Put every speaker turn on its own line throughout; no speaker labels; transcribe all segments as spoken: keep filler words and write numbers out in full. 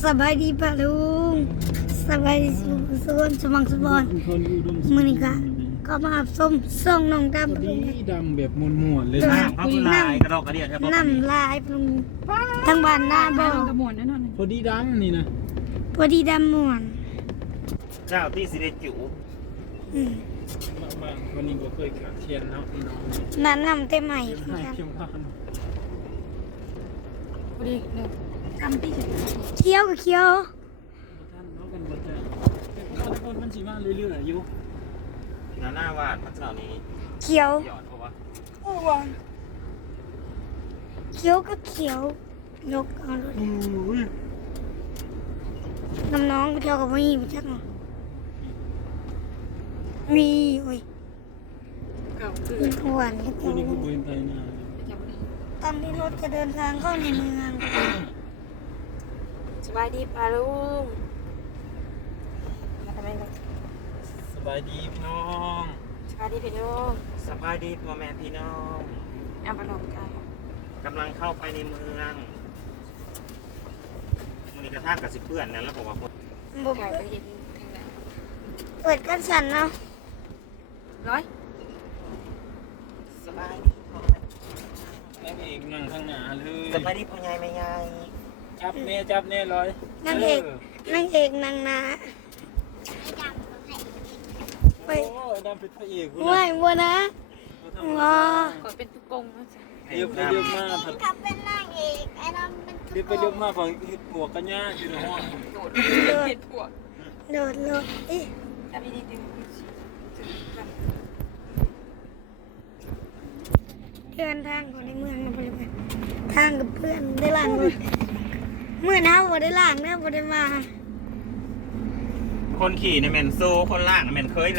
สบายดีป่ะลุงสบายดีสุขสวนสมังสบอนมือนี้ก็ก็มาส้มส่งน้องดำ
ดีดำแบบมวนๆเลย
น้
นะ
ำเขาคือลายกระดอกกระเดียดใช่ปะ
น้ำลายลุงทั้งบ้านหน้าบ่
กระมวลแน่นอน
พอดีดำนี่นะ
พอดีดำม่วน
เจ้าที่สิเดจิ๋ว
อืม
บางวันนี้ก็เคยขาดเทียนเนาะพี่น้อง
นั่นน้ำเต็มใหม่คือ
ให้
กัน
เพียงพาน
พอดีเนี่ยกำที่
เคี้ยวก็เคี้ยว
ท่านเนาะกันบ่จะทุกคนมันสิมาเรื่อยๆอยู่
หน้าหน้าวาดพัฒนานี้
เคี้ยว
หยอดเพราะว่า
เคี้ยวก็เคี้ยวยกเอาเลยน้ำน้องเคี้ยวกับมีมาจักเนาะมีโอ้ย
เก่าคือ
มันหวานก็
ตัว
เคี้
นี้
ยว
คือบ่เห็นไทยนา
ตอนที่รถจะเดินทางเข้าในเมือง
สบายดีป่าลุงมาทำไมกัน
สบายดีพี่น้อง
สบายดีพี่ลุง
สบายดีพ่อแม่พี่น้อง
เอาไปลองกัน
กำลังเข้าไปในเมืองมันนี้กระทั่งกับสิเพื่อนนะแล้วบอกว่าคน
บ่
ถ่ายไปเห็นทางไหน
เปิดกันสั่นเนาะ
ร้อย
สบายดีพ่อแม่
นางเอกนั่งข้างหน้าเลย
สบายดีพ่อใหญ่แม่ใหญ่
จับแน่จับแน่ร้อย
นางเอกนางเอกนางนาไป
โอ้ยดำเป็นพระเอก
ไหว้บัวนะว้า
ขอเป็นตุกงนะจ๊ะ
เรียบไปเรียบมาผัด
ถ้าเป็นนางเอกไอ้เราเป็น
เรียบไปเรียบมาผัดเห็ดหัวกันย่าอยู่ในห้อง
โดดเห็ดผัว
โดดโลดเอ๊ะ
ทำดีดี
เดินทางของในเมืองมาบริเวณทางกับเพื่อนได้ล่างรถเมื่อเช้าบ่ได้ล่างนะบ่ได้มา
คนขี่ในแมนโซคนล่างในแมนเคยแหล่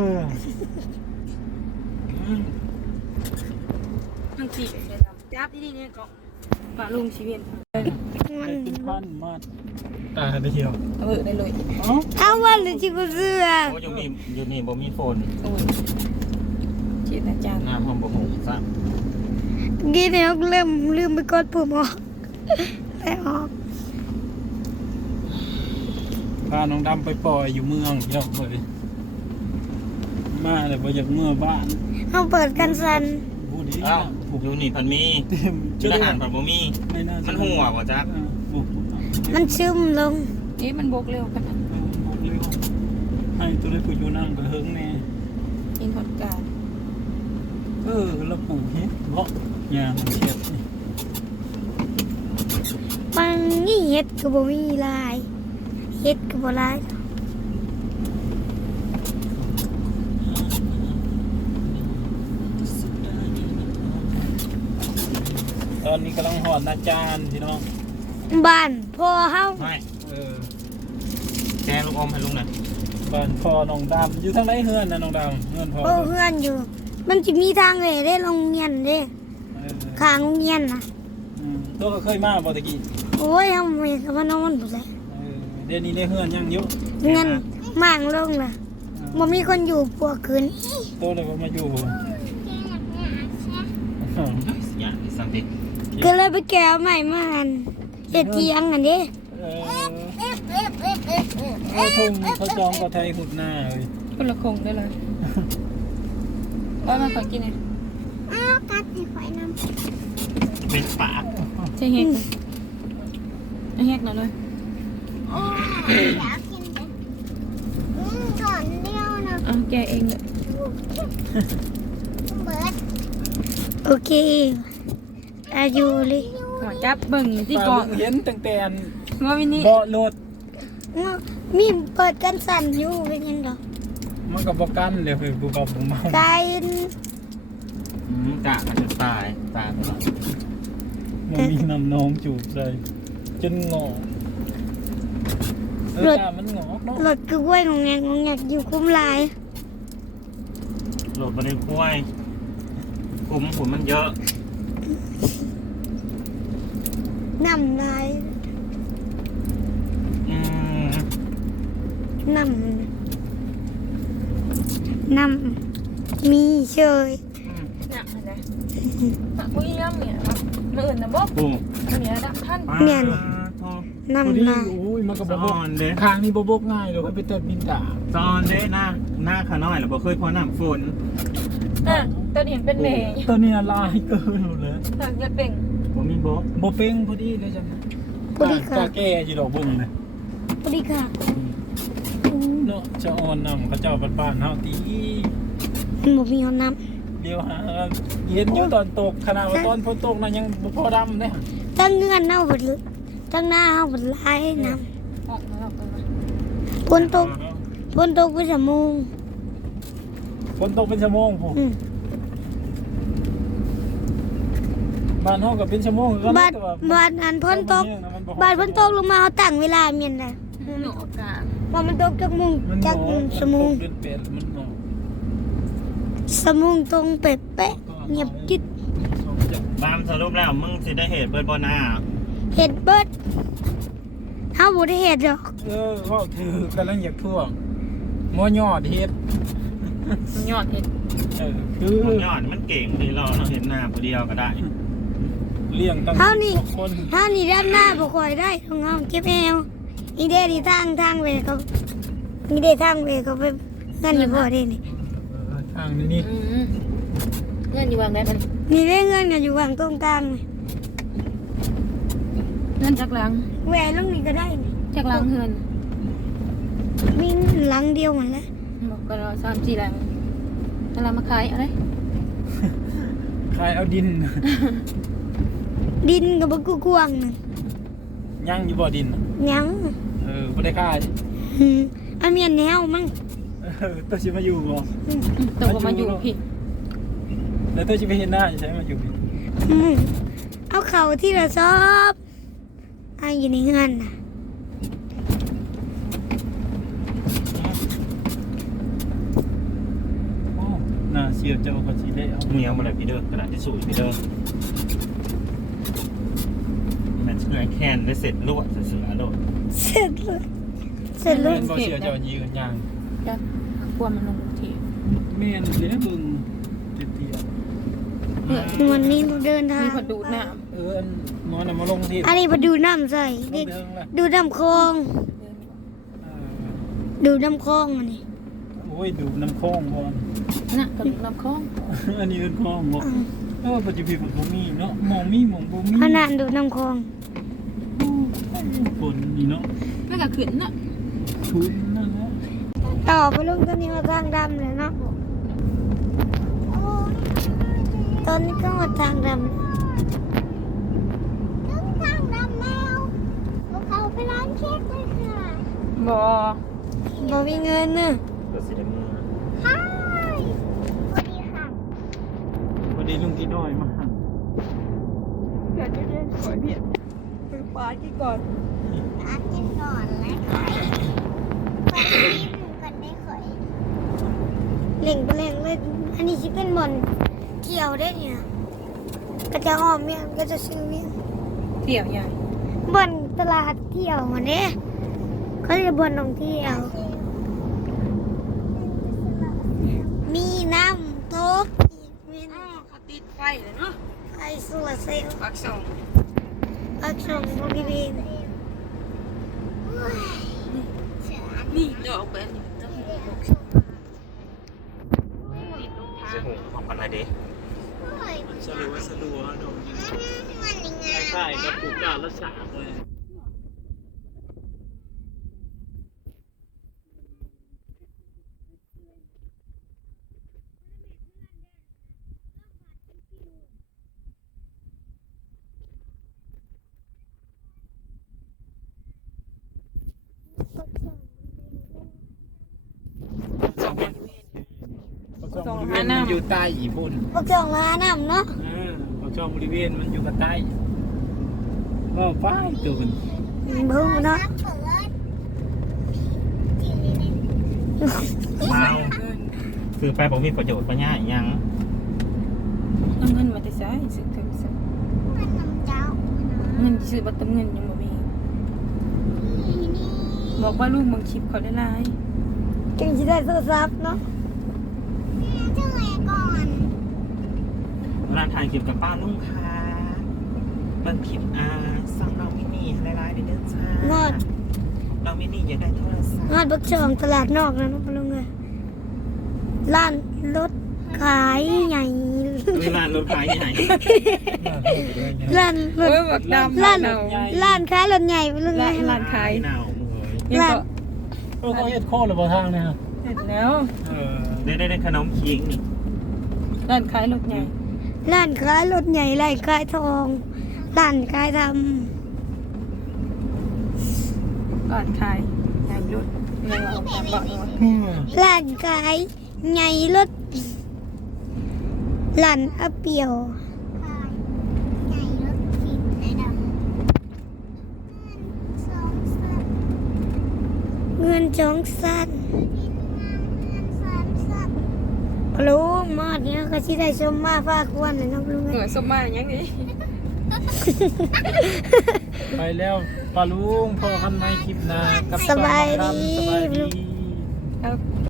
ทั้งสี่เลยจับดีๆเนี่ยก็ป่าลุงชีวิต
มัน
เป็นพันมาตาเดียว
เออได้เลย
อ๋อ
เอาวันหรือจิบเสื้อ
โอ้ยอยู่นี่อยู่นี่บ่มีโฟน
โอ้ยชีวิตอาจารย์
น้ำห้องบ่หงซะ
กี้เนี่ยเริ่มลืมไปกดปุ่มออกแต่ออก
พาน้องดำไปปล่อยอยู่เมืองเยอะเลยมาแต่บ่อยากเมื่อบ้าน
เอาเปิดกันสัน
ผู้ดี
อ้าวอยู่นี่พันมี
เต็ม
ชุดอาหารพันบ่มี
ไม่น่า
มันหัวบ่จ๊ะ
มันซึมลง
เอ๊ะมันบกเร็วขนาด
ให้ตัวได้ผู้อยู่นั่งก็เฮิงแน่
อินพอดการ
เออแล้วปลูกเฮ็ดเพาะยางเช็ดนี่
บางนี่เฮ็ดก็บ่มีลายเฮ็ดก็บ่ลาย
ตอนนี้กำลังหอดนาจารย์พี่น้อง
บ้านพ่อเฮา
ไม่
เออ
แกลูกอมให้ลุงหน่อย
บ้านพ่อน้องดำอยู่ทางไหนเฮือนนะน้องดำเฮือนพ่อ
โอ้เพื่อนอยู่ มันจะมีทางเลยได้โรงเรียนเด้
เออ
ข้างโรงเรียนนะ
อืมตัวก็เคยมาบ่ตะกี้
โอ้ยเฮาไม่ก็มานอนบ่ได้
เออเดี๋ยวนี้ในเฮือนยังอยู่
เงินมางลงน่ะบ่มีคนอยู่ปวกขึ้น
ตัวเลยว่ามาอยู่อ๋อ
อย่างนี้สังติ
ก็เลยไปแก้วใหม่มาอันเฮ็ดเถียงอันเด้
เออเอาทุ่งเขาจองกับไทยหุดหน้าเลย
คนละคงได้เลยว่ามันขอกินไง
อ้าวกัดให้ข่อยนำ
เป็นปาก
ใช่เฮกเฮกหน่อยเลย
โอ้ยอยากกินเด้อืมก่อนเดียวนะ
อ่ะแกเองเลย
เบิดโอเคอายุเลย
หัวจับเบิ่งที่
ป้า
เกาะ
เพิ่งเห็นตั้งแต่อัน
ว่าวินี่
เบาะรถ
มีเปิดกันสั่นอยู่เป็นยังดอก
มันก็บ่กันเดี๋ยวไปบุกกับผมมา
ไก่
อืมกะมันจะตายตายไปแล้ว
มันมีน้ำนองจูบใส่จนงอกเออจ้ามันงอกเนาะ
รถคือกล้วยงงแงงงแงกอยู่คุ้มลาย
โหลดมาในกล้วยคุ้มหุ่นมันเยอะ
น้ำลาย
อืม
น้ำน้ำมีเชย
เนี่ยเห็นไหมปากมุ้ยย่ำเนี่ยมืออื่นนะบ๊อบ
โอ้
อันนี้ดับท่าน
เนี่ย
โทษ
พอดี
น้ำลาย
โอ้ยมันก็บ่บ
ซ้
ก
อนเด้
ทางนี้บ่บกง่ายเลยไปแต่บินตา
ซ้อนเด้หน้าหน้าขาน้อยแล้วบ่เคยพอน้ำฝน
อ่ะตัวนี้เป็นเมย์
ตัวนี้ลายเกินเลย
ทางจะเป็น
บ่มีบ่
บ่เป้งพอดีเลยจัง
พอดีค่ะ
ตาแก่อยู่ดอกเบิ่งเลย
พอดีค่ะ
เนาะจะอ่อนนำเขาเจ้าบ้านๆเฮาตี
มันบ่มีห้องน้
เดียวหาเห็นอยู่ตอนตกขนาดว่าตอนฝนตกน่ะยังบ่พอดำเด้
ำตั้งเงื่อนเน่าหมดเลยตั้งหน้าเฮาหมดลายน้
ออกมาแล้วกัน
ำฝนตกฝนตกไปชั่วโมง
ฝนตกเป็นชั่วโมงพุ่น
อืม
บ้านเฮาก็เป็นชั่วโมงก็
บาด
แต่ว่า
บาดอันฝนตกบาดฝนตกลงมาเฮาตั้งเวลาเมียนได้
หนูอากาศ
ว่ามันตกจากโมง
มัน
จาก
หมอ
ชั่วโมง
นตกเดือนแปดมันหมอ
ชั่วโมงตรงเป๊ะๆเงียบจิต
ตามสรุปแล้วมึงสิได้เหตุเบิดบ่หน้า
เฮ็ดเบิดเฮาบ่ได้เฮ็ดดอก
เออเว่าคือกำลังอยากท่วงหมอยอดเฮ็ด
มันยอดเห็ด
เออคือ
มึงยอดมันเก่งที่เราเราเห็นหน้าผู้เดียวก็ได้
เลี้ยงตั้ง
เฮานี่
สองคน
เฮานี่ดำหน้าบ่ค่อยได้ของเฮาเก็บแอวอีเด้ที่ทางทางเวเขาอีเด้ทางเวเขาไปงั้นนี่บ่ได้นี่
เออทางนี้นี่
อืมเงินอยู่วางได้มัน
นี่เด้เงินก็อยู่วางตรงกลางนี่
เงินจากหลัง
แหวนลงนี่ก็ได้นี่
จากหลังเงิน
มีหลังเดียวหมดแล้ว
บอกกันว่าสามสี่หลังแล้วเรามาขายเอะไร
ขายเอาดิน
ดินก็บ่กูกวางนึง
ย่างอยู่บ่อดินน่ะ
ยัง
เออบ่ได้ขาย
อืมอันเมียนแนวมั้ง
เออตัวสิมาอยู่บ่
อืม
ตัวก็มาอยู่ผิด
แล้วตัวสิไปเห็นหน้าจะใช้มาอยู่พี่
อืมเอาเข่าที่เราชอบเอาอยู่ในเงินน่ะ
โอ้น่าเสียเจ้าก็สิได้เอา
เมียมาเลยพี่เด้อกระดาษที่สูยพี่เด้อมันเชื่อแค้นได้เสร็จลวดเสือโดด
เสร็จเลยเสร็จเลย
แม่นบ่เสียเจ้ายืนย่าง
จะกลัวมันลงที
แม่นเด้เบิ่งเตี้ย
เพื่อ
วันนี้เราเดินทาง
มีคนดูดน้
ๆเอออันหมอน่ะมาลงที่
อันนี้มาดูน้ำใส่
ลง
นี่
ไปเทิงละ
ดูน้ำคลอง
ำ
เออ
ดูน้ำคลองมันนี่
โอ้ยดูน้ำคลองบ่
น่ะกระดูกน้ำคล้อง
อันนี้เป็นคลองบ่เออปัจจุบันผมบ่มีเนาะหมองมีหมองบ่มี
ขนาดดูน้ำคลอง
ฝนนี่เนาะ
ไม่กระขึ้นน่ะ
ชุนนั่นแหละ
ต่อไปลงตอนนี้มาทางดำเลยเนาะตอนนี้ก็มาทางดำทางดำแมวเขาไปร้านเค้กเลยค่ะ
บ่
บ่มีเงินเนอะ
เกิดสิได้มือ
ใช่สวัสดีค่ะ
พอดีลุงที่น้อยมาหา
เดี๋ยวจะเย็นขอเพียรไปปากี่ก่อน
อากินก่อนเลยค่ะไปกินกันได้ข่อยเล่งไปเล่งเลยอันนี้ชิเป็นบอลเกี่ยวได้เนี่ยก็จะหอมเมียงก็จะซื้อเมียง
เตี่ยวใหญ่
บอลตลาดเที่ยวมาเนี่ยเขาจะบอลท่องเที่ยว มีน้ำตกอีกมี
อ้าวเขาติดไฟเลยเนาะ
ไฟโซลาร์เซลล์
ปักส่ง
อักษรบริเวณ
นี่เดี๋ยวเอาไปอันนี้ต้อง
เสียหูของปันอะไรเด้
สลัวสลัวดอกใช่กับปลูกกาละสามเลยช่องบริเวณมันอยู่ใต้อีพุ่น
พวกจองร้านน้ำเนาะ
เออช่องบริเวณมันอยู่กับใต้ก็ป้ายตัวมัน
บูเนาะ
เอาคือไปผมมีประโยชน์ปัญญาอีกยัง
เอาเงินมาแต่ใช้ซื้อถึงซื้อเงินที่ซื้อบัตรเติมเงินยังบ่มีบอกว่าลูกมึงคลิปเขาได้ไลน์
จึงจะได้โทรศัพท์เนาะ
เวลาถ่ายคลิปกับป้าลุงค่ะเบิ่งคลิปอาสั่งเรามินิอะไรๆเด้อจ้าง
อด
มินี่อยากได้โทรศัพท์
งานบักชองตลาดนอกนะน้องปลุงเลยร้านรถขายใหญ่
เวลารถขายใหญ่
ร้านร
เฮ้
ถ
ยบักดำ
ร้าน
เอ
ร้านขายรถใหญ่ปลุงเลย
ร้านขาย
หนาวเลย
ยังก็
โอ้เขาเฮ็ดโคตรหรือเปล่าทางเนี่ยฮะ
เสร็จแล้ว
เออ
ได้ได้ได้ขนมเค้กนี่
ร้านขายรถใหญ่
ร้านขายรถใหญ่ร้านขายทองร้านขายท
ร้านขายใหญ่รถเงินเอาแบบบอกว่า
ำร้านขายใหญ่รถร้านอาเปียวเงินจองสั้นปลุงมาดเนี่ยก็สิได้ชมมาฟ้าควรเลยน้องปลุง
เห
เอ้
นื่อย ยสมมาอย่างนี้
ไปแล้วปลาลุงพอกันไหมคลิปหน้ากับ
สบายดี
สบายดี
ครับ